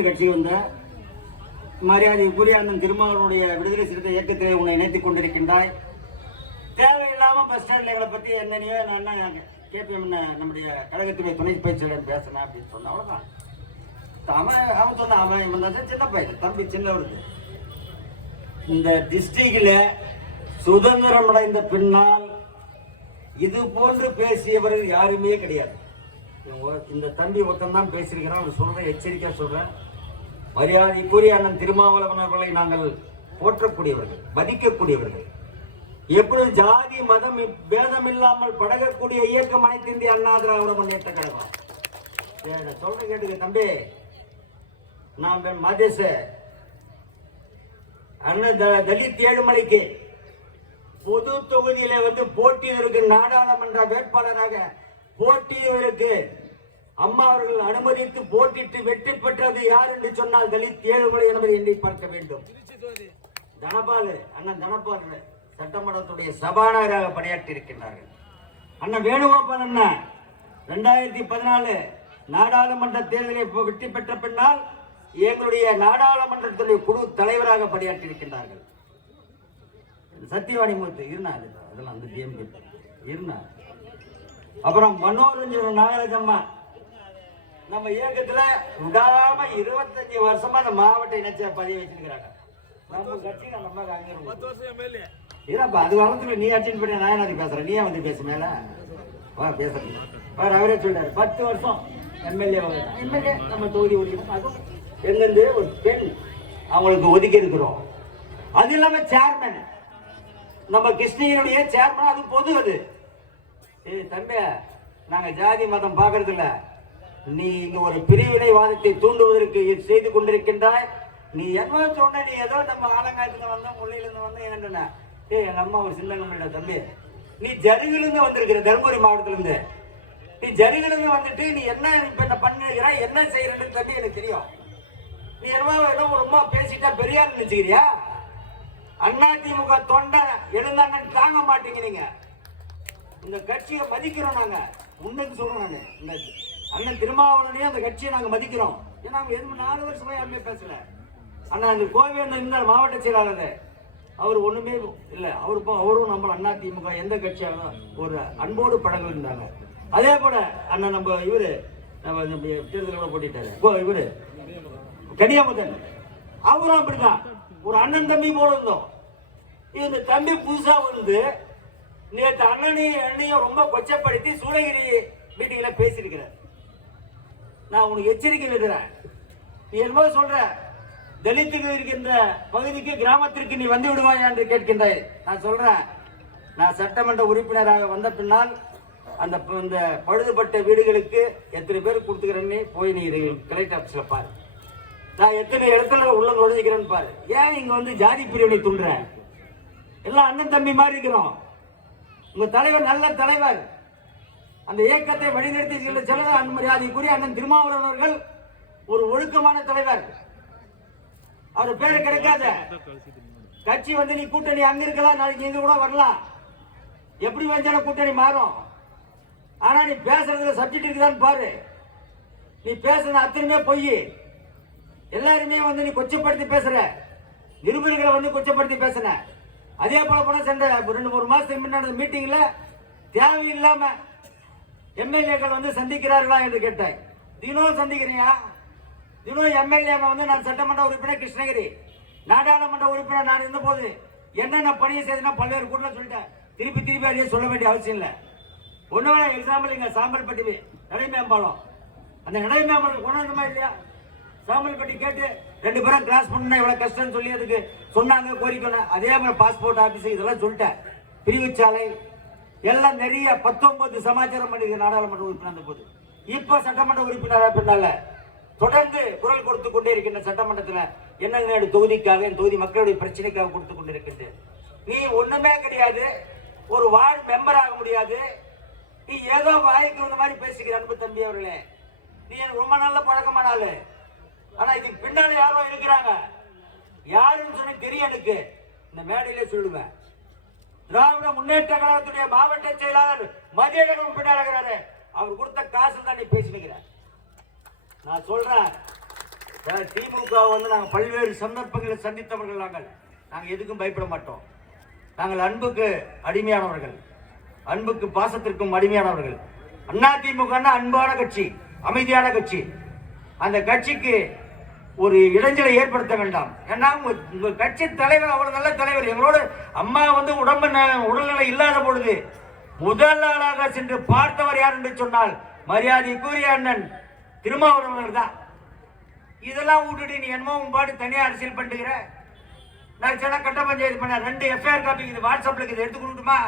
கட்சி வந்த மரியாதைக்குரிய அண்ணன் திருமாவளவனுடைய விடுதலை சிறுத்தை இயக்கத்திலே உன்னை இணைத்துக் கொண்டிருக்கின்றாய். தேவையில்லாம பஸ் ஸ்டாண்ட்ல எங்களை பத்தி என்னையோ நான் கேபிஎம் நம்முடைய கழகத்துடைய துணை பயிற்சியாளர் பேசினேன் அப்படின்னு சொன்ன அவ்வளவுதான். அவன் சொன்ன அவன் சின்ன பையன் தம்பி சின்னவருக்கு. இந்த டிஸ்ட்ரிக்ட்ல சுதந்திரம் அடைந்த பின்னால் இது போன்று பேசியவர்கள் யாருமே கிடையாது. இந்த தம்பி ஒருத்தன் தான் பேசியிருக்கிறான். அவர் சொல்ற எச்சரிக்கையா சொல்றேன். மரியாதைக்குரிய அண்ணன் திருமாவளவன் அவர்களை நாங்கள் போற்றக்கூடியவர்கள், மதிக்கக்கூடியவர்கள். எப்படி ஜாதி மதம் பேதம் இல்லாமல் பழகக்கூடிய இயக்கம் அனைத்து இந்திய அண்ணா திராவிட முன்னேற்ற கழகம். சொல்ற கேட்டுக்க தம்பி, நான் மாதேச அண்ணன் தலித் ஏழுமலைக்கு பொது தொகுதியில போட்டியிடருக்கு நாடாளுமன்ற வேட்பாளராக போட்டியிடருக்கு அம்மா அவர்கள் அனுமதித்து போட்டிட்டு வெற்றி பெற்றது யார் என்று சொன்னால் தலித் ஏழுமலை என்பதை எண்ணி பார்க்க வேண்டும். தனபாலு அண்ணன் தனபாலு சட்டமன்றத்துடைய சபாநாயகராக பணியாற்றி இருக்கின்றார்கள். அண்ணன் வேணுகோபால் அண்ணன் 2014 நாடாளுமன்ற தேர்தலில் வெற்றி பெற்ற பின்னால் எங்களுடைய நாடாளுமன்றத்துடைய குழு தலைவராக பணியாற்றி இருக்கின்றார்கள். சத்தியவாணி மூர்த்தி இருந்தார். அதெல்லாம் அந்த கேம் இருந்தார். அப்புறம் மனோரஞ்சன் நாகராஜம்மா நம்ம இயக்கத்துல விடாம 25 வருஷமா அந்த மாவட்ட இணைச்ச பதிவு வச்சிருக்கிறாங்க. நம்ம கட்சி நம்ம இருப்பா அது வளர்த்துல நீ அட்டன் பண்ணி நான் அது பேசுறேன். நீயே வந்து பேச மேல பேசுறேன். அவரே சொல்றாரு 10 வருஷம் எம்எல்ஏ நம்ம தொகுதி ஒதுக்கணும். அதுவும் எங்கிருந்து ஒரு பெண் அவங்களுக்கு ஒதுக்கி இருக்கிறோம். அது இல்லாம சேர்மன் நம்ம கிருஷ்ணகிரியுடைய சேர்மன், அது பொது. அது தம்பி, நாங்க ஜாதி மதம் பாக்குறது இல்ல. நீ இங்க ஒரு பிரிவினைவாதத்தை தூண்டுவதற்கு செய்து கொண்டிருக்கின்றாய். நீ என்ன சொன்ன, நீ ஏதோ நம்ம ஆலங்காயத்துல வந்தோம், முள்ளையில இருந்து வந்தோம் என்னன்னா எங்க அம்மா ஒரு சின்ன தம்பி, நீ ஜருகிலிருந்து வந்திருக்கிற தருமபுரி மாவட்டத்துல இருந்து. நீ ஜருகிலிருந்து வந்துட்டு நீ என்ன பண்ணுகிற என்ன செய்யறன்னு தம்பி எனக்கு தெரியும். நீ என்ன ரொம்ப பேசிட்டா பெரியார் நினைச்சுக்கிறியா? அதிமுக தொண்டை எழுந்தாங்க தாங்க மாட்டீங்க. நீங்க இந்த கட்சியை மதிக்கிறோம். நாங்க முன்னுக்கு சொல்றோம். நாங்க இந்த அண்ணன் திருமாவளவனையும் அந்த கட்சியை நாங்க மதிக்கிறோம். ஏன்னா அவங்க எதுவும் 4 வருஷமா யாருமே பேசல. அண்ணா அந்த கோவை இருந்தார் மாவட்ட செயலாளர், அவர் ஒண்ணுமே இல்ல. அவரும் நம்ம அதிமுக எந்த கட்சியாக ஒரு அன்போடு பழக இருந்தாங்க. அதே போல அண்ணன் நம்ம இவரு தேர்தல் போட்டிட்டாரு இவரு கனியாமுதன், அவரும் அப்படிதான் ஒரு அண்ணன் தம்பி போல இருந்தோம். இந்த தம்பி புதுசா வந்து நேற்று அண்ணனையும் ரொம்ப கொச்சப்படுத்தி சூளகிரி மீட்டிங்ல பேசியிருக்கிறார். நான் உனக்கு எச்சரிக்கை எழுதுறேன். நீ என்னமோ சொல்ற தலித்துக்கு இருக்கின்ற பகுதிக்கு கிராமத்திற்கு நீ வந்து விடுவாயா என்று கேட்கின்றாய். நான் சொல்றேன், நான் சட்டமன்ற உறுப்பினராக வந்த பின்னால் அந்த பழுதுபட்ட வீடுகளுக்கு எத்தனை பேர் கொடுத்துக்கிறேன்னு போய் நீ கலெக்டர் ஆபீஸ்ல பாரு. நான் எத்தனை இடத்துல உள்ள நுழைஞ்சிக்கிறேன்னு பாரு. ஏன் இங்க வந்து ஜாதி பிரிவினை தூண்டுறேன்? எல்லாம் அண்ணன் தம்பி மாதிரி இருக்கிறோம். உங்க தலைவர் நல்ல தலைவர், அந்த இயக்கத்தை வழிநடத்தி செல்ல மரியாதைக்குரிய அண்ணன் திருமாவளவன் அவர்கள் ஒரு ஒழுக்கமான தலைவர். அவர் பேரு கிடைக்காத கட்சி நீ கூட்டணி அங்க இருக்கலாம், நாளைக்கு இங்க கூட வரலாம். எப்படி வந்தாலும் கூட்டணி மாறும். ஆனா நீ பேசுறதுல சப்ஜெக்ட் இருக்குதான்னு பாரு. நீ பேசுறது அத்தனையுமே பொய். எல்லாருமே நீ கொச்சப்படுத்தி பேசுற, நிருபர்களை கொச்சப்படுத்தி பேசுன. அதே போல போன சென்ற 2-3 மாசத்துக்கு முன்னாடி மீட்டிங்ல தேவையில்லாம எம்எல்ஏக்கள் சந்திக்கிறார்களா என்று கேட்டேன். தினம் சந்திக்கிறியா? தினம் எம்எல்ஏ நான் சட்டமன்ற உறுப்பினர் கிருஷ்ணகிரி, நாடாளுமன்ற உறுப்பினர் நான் இருந்த போது என்னென்ன பணியை செய்தனா பல்வேறு கூட்டம் சொல்லிட்டேன். திருப்பி அதையே சொல்ல வேண்டிய அவசியம் இல்லை. ஒண்ணு எக்ஸாம்பிள் இங்க சாம்பல்பட்டி நடைமேம்பாலம், அந்த நடைமேம்பாலம் கொண்டாந்தமா இல்லையா? சாம்பல்பட்டி கேட்டு 2 பேரும் கிராஸ் பண்ண எவ்வளவு கஷ்டம் சொல்லி அதுக்கு சொன்னாங்க, கோரிக்கை. அதே மாதிரி பாஸ்போர்ட் ஆபீஸ் இதெல்லாம் சொல்லிட்டேன். பிரிவுச்சாலை எல்லாம் நிறைய 19 சமாச்சாரம் பண்ணிருக்க நாடாளுமன்ற உறுப்பினர் போது. இப்ப சட்டமன்ற உறுப்பினராக பின்னால தொடர்ந்து குரல் கொடுத்து கொண்டே இருக்கின்ற சட்டமன்றத்தில் என்ன தொகுதிக்காக தொகுதி மக்களுடைய பிரச்சனைக்காக கொடுத்து கொண்டிருக்கின்ற நீ ஒண்ணுமே கிடையாது. ஒரு வார்டு மெம்பர் ஆக முடியாது. நீ ஏதோ வாய்க்கு வந்த மாதிரி பேசுகிற அன்பு தம்பி அவர்களே. நீ எனக்கு ரொம்ப நல்ல பழக்கமான ஆளு. ஆனா இதுக்கு பின்னால யாரோ இருக்கிறாங்க. யாருன்னு சொன்ன தெரியும் எனக்கு. இந்த மேடையிலே சொல்லுவேன். திராவிட முன்னேற்ற கழகத்துடைய மாவட்ட செயலாளர் மதியழகன் பின்னாடி அவர் கொடுத்த காசு தான் நீ பேசினுக்கிற. நான் சொல்றேன், திமுக வந்து நாங்கள் பல்வேறு சந்தர்ப்பங்களில் சந்தித்தவர்கள். நாங்கள் எதுக்கும் பயப்பட மாட்டோம். நாங்கள் அன்புக்கு அடிமையானவர்கள், அன்புக்கு பாசத்திற்கும் அடிமையானவர்கள். அதிமுக அன்பான கட்சி, அமைதியான கட்சி. அந்த கட்சிக்கு ஒரு இடைஞ்சலை ஏற்படுத்த வேண்டாம். ஏன்னா உங்க கட்சி தலைவர் அவ்வளவு நல்ல தலைவர். எங்களோட அம்மா வந்து உடல்நிலை இல்லாத பொழுது முதல் நாளாக சென்று பார்த்தவர் யார் என்று சொன்னால் மரியாதைக்குரிய அண்ணன் திருமாவளவன் தான். இதெல்லாம் விட்டுட்டு நீ என்னமோ உன் பாட்டு தனியாக அரசியல் பண்ணுகிற. நான் சில கட்ட பஞ்சாயத்து பண்ண 2 எஃப்ஐஆர் காப்பி இது வாட்ஸ்அப்ல இருக்குது, எடுத்து கொடுக்குமா?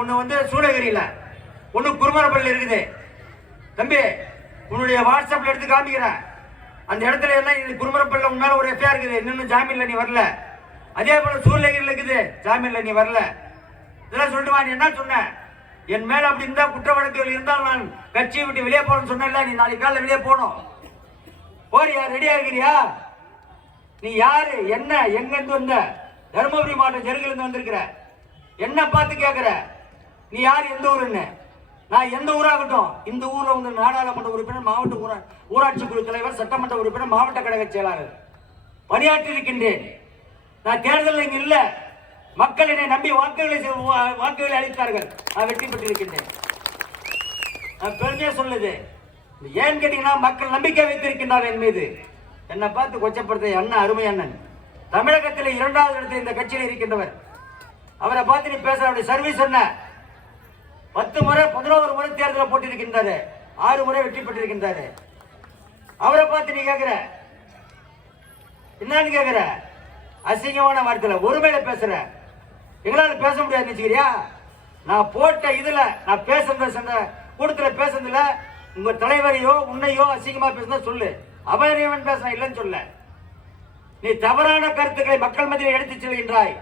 ஒன்று வந்து சூளகிரியில், ஒன்று குருமரப்பள்ளி இருக்குது. தம்பி உன்னுடைய வாட்ஸ்அப்ல எடுத்து காமிக்கிறேன். அந்த இடத்துல எல்லாம் குருமரப்பள்ளியில் உன்னால ஒரு எஃப்ஐஆர் இருக்குது, இன்னும் ஜாமீன்ல நீ வரல. அதே போல சூளகிரியில் இருக்குது, ஜாமீன்ல நீ வரல. இதெல்லாம் சொல்லிட்டு வா. நீ என்ன சொன்ன? என் மேல அப்படி இருந்தா குற்ற வழக்குகள் இருந்தால் நான் கட்சியை விட்டு வெளியே போறேன்னு சொன்ன. நீ நாளைக்கு காலையில் வெளியே போகணும். போறியா? ரெடியா இருக்கிறியா? நீ யாரு, என்ன, எங்க இருந்து வந்த? தருமபுரி மாவட்டம் ஜெருகில இருந்து வந்திருக்கிற. என்ன பார்த்து கேட்கிற? நீ யார், எந்த ஊருன்னு? நான் எந்த ஊராகட்டும், இந்த ஊர்ல வந்து நாடாளுமன்ற உறுப்பினர், மாவட்ட ஊராட்சி குழு தலைவர், சட்டமன்ற உறுப்பினர், மாவட்ட கழக செயலாளர் பணியாற்றி இருக்கின்றேன். நான் தேர்தல் இங்க இல்ல. மக்கள் என்னை நம்பி வாக்குகளை அளித்தார்கள். நான் வெற்றி பெற்றிருக்கின்றேன். நான் பெருமையா சொல்லுது. ஏன் கேட்டீங்கன்னா மக்கள் நம்பிக்கை வைத்திருக்கின்றார் என் மீது. என்னை பார்த்து கொச்சப்படுத்த அண்ணன், அருமை அண்ணன், தமிழகத்தில் 2வது இடத்தில் இந்த கட்சியில் இருக்கின்றவர். அவரை பார்த்து நீ பேச, அவருடைய சர்வீஸ் என்ன? 10 முறை 11 முறை தேர்தலில் போட்டிருக்கின்றாரு, 6 முறை வெற்றி பெற்றிருக்கின்றாரு. அவரை பார்த்து நீ கேட்கிற என்னன்னு கேட்கிற? அசிங்கமான வார்த்தையில ஒருமையில பேசுற. எங்களால் பேச முடியாது நினைச்சுக்கிறியா? நான் போட்ட இதுல நான் பேசுறத கூட்டத்துல பேசுறதுல உங்க தலைவரையோ உன்னையோ அசிங்கமா பேசுனா சொல்லு. அபயவன் பேச இல்லைன்னு சொல்ல. நீ தவறான கருத்துக்களை மக்கள் மத்தியில் எடுத்துச் செல்கின்றாய்.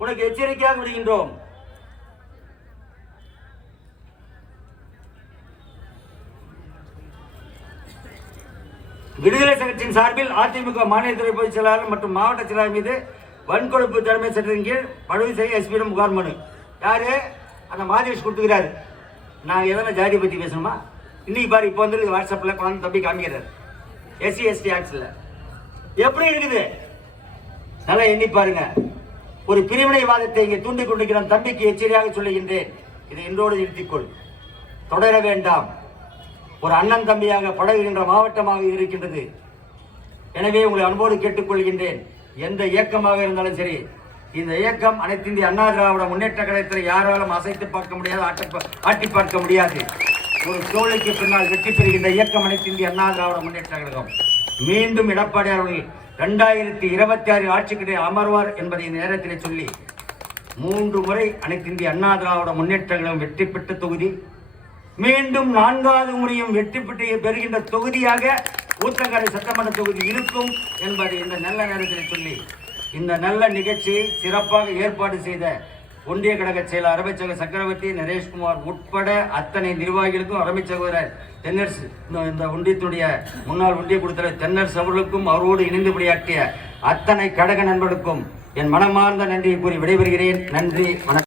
உனக்கு எச்சரிக்கையாக விடுகின்றோம். விடுதலை சங்கத்தின் சார்பில் அதிமுக மாநில துறை பொதுச் செயலாளர் மற்றும் மாவட்ட செயலாளர் மீது வன்கொடுப்பு தலைமை சட்டத்தின் கீழ் படுகொலை செய்ய எஸ்பியிடம் புகார் மனு. யாரு? அந்த மாதேஷ் கொடுத்துக்கிறாரு. நான் எதனா ஜாதி பத்தி பேசணுமா? இன்னைக்கு பாரு, இப்போ வந்து வாட்ஸ்அப்ல குழந்தை தம்பி காமிக்கிறார். SC ST ஆக்ட்ல எப்படி இருக்குது நல்லா எண்ணி பாருங்க. ஒரு பிரிவினைவாதத்தை இங்கே தூண்டிக் கொண்டிருக்கிற தம்பிக்கு எச்சரிக்கையாக சொல்லுகின்றேன். இதை இன்றோடு நிறுத்திக்கொள், தொடர வேண்டாம். ஒரு அண்ணன் தம்பியாக பழகுகின்ற மாவட்டமாக இருக்கின்றது. எனவே உங்களை அன்போடு கேட்டுக்கொள்கின்றேன். எந்த இயக்கமாக இருந்தாலும் சரி, இந்த இயக்கம் அனைத்து இந்திய அண்ணா திராவிட முன்னேற்ற கழகத்தில் யாராலும் அசைத்து பார்க்க முடியாது, ஆட்டி பார்க்க முடியாது. ஒரு தோல்விக்கு பின்னால் வெற்றி பெறுகின்ற இயக்கம் அனைத்து இந்திய அண்ணா திராவிட முன்னேற்ற கழகம். மீண்டும் எடப்பாடி அவர்கள் 2026 ஆட்சிக்கு அமர்வார் என்பதை நேரத்தில் சொல்லி 3 முறை அனைத்து இந்திய அண்ணா திராவிட முன்னேற்ற கழகம் வெற்றி பெற்ற தொகுதி, மீண்டும் 4வது முறையும் வெற்றி பெற்று பெறுகின்ற தொகுதியாக ஊத்தங்கரை சட்டமன்ற தொகுதி இருக்கும் என்பதை இந்த நல்ல நேரத்தில் சொல்லி, இந்த நல்ல நிகழ்ச்சியை சிறப்பாக ஏற்பாடு செய்த ஒன்றிய கழக செயலர் அருமை சகோதரர் சக்கரவர்த்தி, நரேஷ்குமார் உட்பட அத்தனை நிர்வாகிகளுக்கும், அருமை சகோதரர் தென்னரசு, இந்த ஒன்றியத்துடைய முன்னாள் ஒன்றிய குழு தலைவர் தென்னரசு அவர்களுக்கும், அவரோடு இணைந்து பணியாற்றிய அத்தனை கழக நண்பர்களுக்கும் என் மனமார்ந்த நன்றியை கூறி விடைபெறுகிறேன். நன்றி, வணக்கம்.